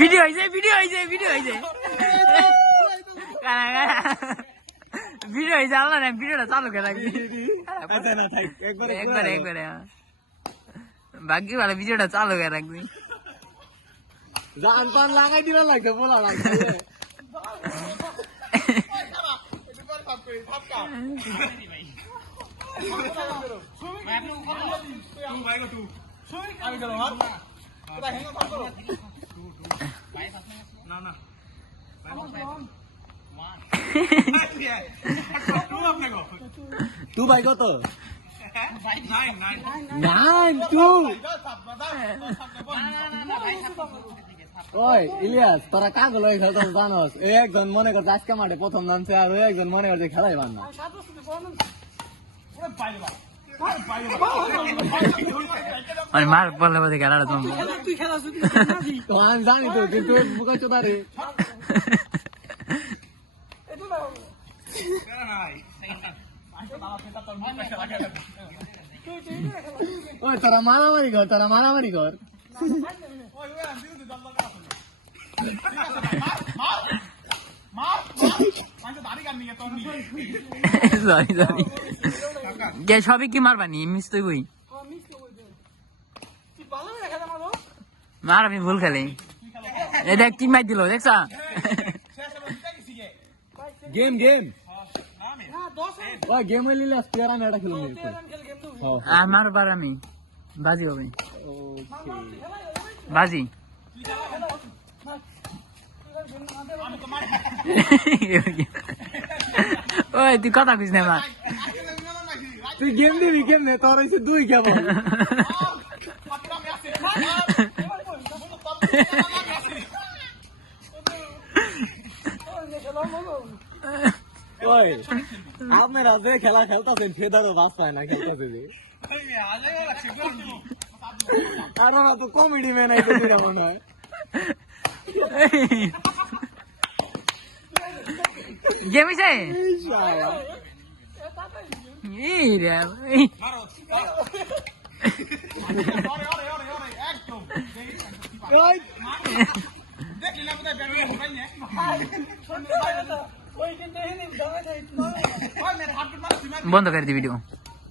video হয়েছে video হয়েছে video হয়েছে ভিডিও হয়েছে আল্লাহ না ভিডিওটা চালু করে রাখবি একবারে একবারে বাকি ভালো ভিডিওটা চালু করে রাখবি জান পান লাগাই দিবা লাগবে বলা লাগবে तू भाई को तो 9 तू ओए इलियास তোরা কাগল হই খেলতে জানোস একজন মনে কর আজকে মাঠে প্রথম নামছে আর একজন মনে কর যে খেলাই পান না আর মার বললে বলে খেলাটা তুমি তুই খেলা শুধু তো আমি জানি তো কিন্তু বুকা চোদারে ওই তোরা মারামারি কর সরি সরি কে সবই কি মারবানি মিস তুই কই মার আমি ভুল খেলি এই দেখ কি মার দিল দেখছা गेम गेम ওই গেম লিলে স্পিয়ারা মেটা খেলুম আমার বার আমি বাজি হবে বাজি ওই তুই কথা কইস না মা তুই গেম দিবি কেমনে তোর হইছে দুই কেবল ওই আপনারা যে খেলা খেলতেছেন ফেদারও বাস পায় না খেলতেছে আর না তো কমেডি ম্যান আইতে দিল মনে হয় গেম হইছে এই রে এই বন্ধ করে দি ভিডিও